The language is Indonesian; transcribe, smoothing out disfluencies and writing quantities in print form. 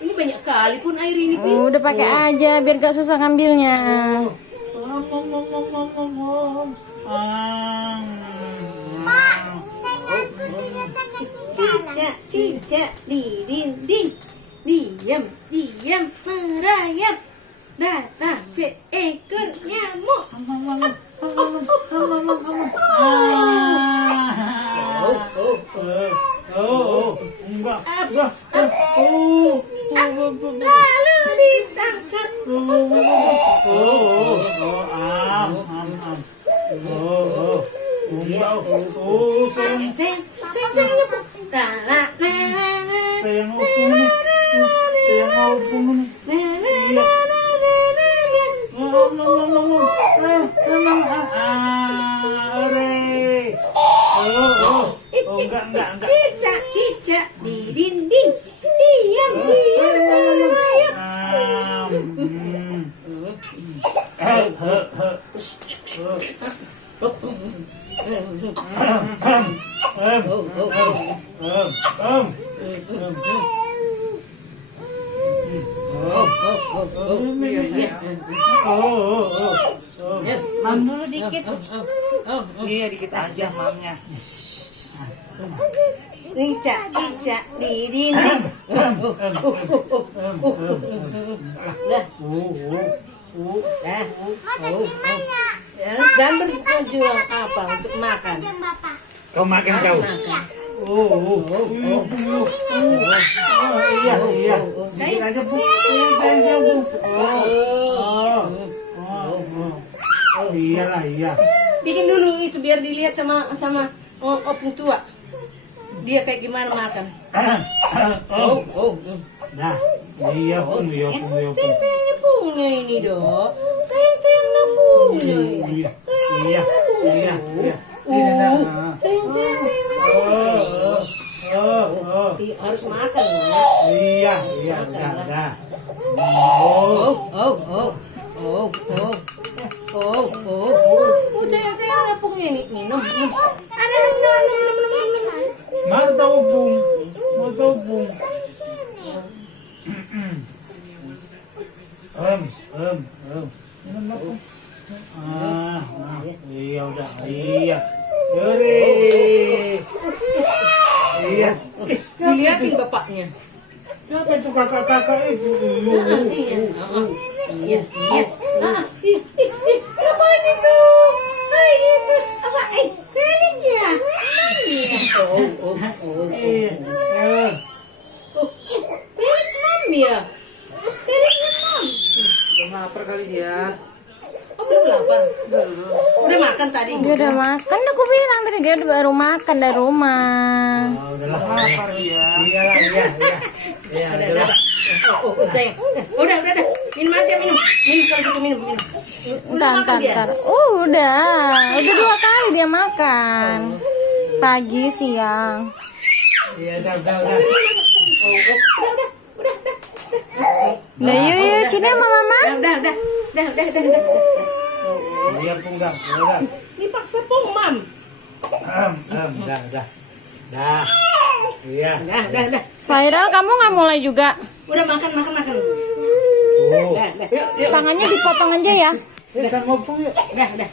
Ini banyak kali pun air ini. Udah pakai aja biar gak susah ngambilnya. Cicak di dinding, diam merayap, datang seekor nyamuk. Lalu ditangkap. Cicak di dinding, diam merayap. Mam dulu dikit. Iya dikit aja mamnya. Cicak di dinding. Jangan berjuang apa untuk makan. Kau makan kau. Iya. Sedikit aja Bu. Iya. Bikin dulu itu biar dilihat sama opung tua. Dia kayak gimana makan. Nah, iya pun. Tentengnya punya ini dong. Tentengnya punya ini. Iya. Harus makan ya. Iya, udah. Sayang opungnya ini minum. Ada minum. Mau tahu bung. Iya udah. Iya. Iya. Dilihatin bapaknya. Siapa itu kakak-kakak itu? Iya. Apaan itu? Itu apa? Felix ya? Felix mam ya? Felix mam. Belum lapar kali dia. Oh, belum lapar? Udah makan tadi? Dia udah makan, aku bilang tadi dia baru makan dari rumah. Udah Lapar dia. Iya, Udah. Sayang. Udah. Minum aja, minum. Minum kalau gitu minum. Udah makan dia? Ntar. Udah 2 kali dia makan. Pagi, siang. Iya, udah. Nah, yuk, sini sama mama. Udah. Iya, pun udah. Ini paksa pun, Mam. Udah. Iya. Udah. Faira, kamu nggak mulai juga? Udah makan. Tangannya dipotong aja ya. Sama pun ya. Udah.